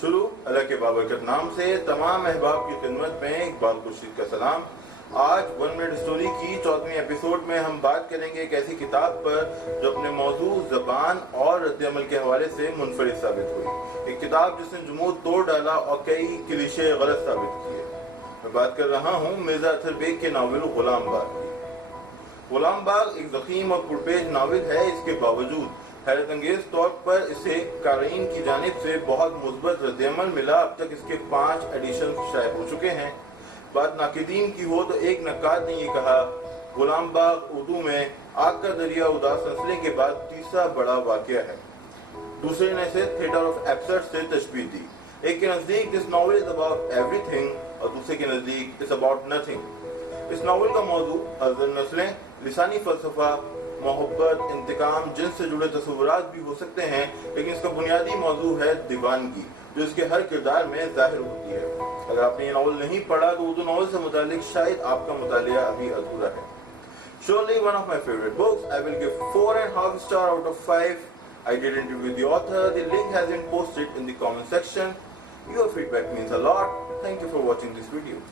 شروع اللہ کے بابرکت نام سے. تمام احباب کی خدمت میں اقبال خورشید کا سلام. آج 1 منٹ اسٹوری کی 14ویں ایپیسوڈ میں ہم بات کریں گے ایک ایسی کتاب پر جو اپنے موضوع، زبان اور رد عمل کے حوالے سے منفرد ثابت ہوئی. ایک کتاب جس نے جمود توڑ ڈالا اور کئی کلیشے غلط ثابت کیے. میں بات کر رہا ہوں مرزا اطہر بیگ کے ناول غلام باغ کی. غلام باغ ایک ضخیم اور پرپیش ناول ہے. اس کے باوجود حیرت انگیز طور پر اسے قارئین کی جانب سے بہت مثبت رد عمل ملا. اب تک اس کے 5 ایڈیشن شائع ہو چکے ہیں. بات ناقدین کی ہو تو ایک نقاد نے یہ کہا، غلام باغ اردو میں آگ کا دریا اداس نسلیں کے بعد تیسرا بڑا واقعہ ہے. دوسرے نے اسے تھیٹر آف ایبسرڈ سے تشبیہ دی. ایک کے نزدیک دس ناول از اباؤٹ ایوری تھنگ اور دوسرے کے نزدیک از اباؤٹ نتھنگ. اس ناول کا موضوع ازل نسلیں، لسانی فلسفہ، محبت، انتقام، جنس سے جڑے تصورات بھی ہو سکتے ہیں، لیکن اس کا بنیادی موضوع ہے دیوانگی جو اس کے ہر کردار میں ظاہر ہوتی ہے. اگر آپ نے یہ ناول نہیں پڑھا تو اردو ناول سے متعلق شاید آپ کا مطالعہ ابھی ادھورا ہے. Surely one of my favorite books. I will give 4.5 stars out of 5. I did interview the author. The link has been posted in the comment section. Your feedback means a lot. Thank you for watching this video.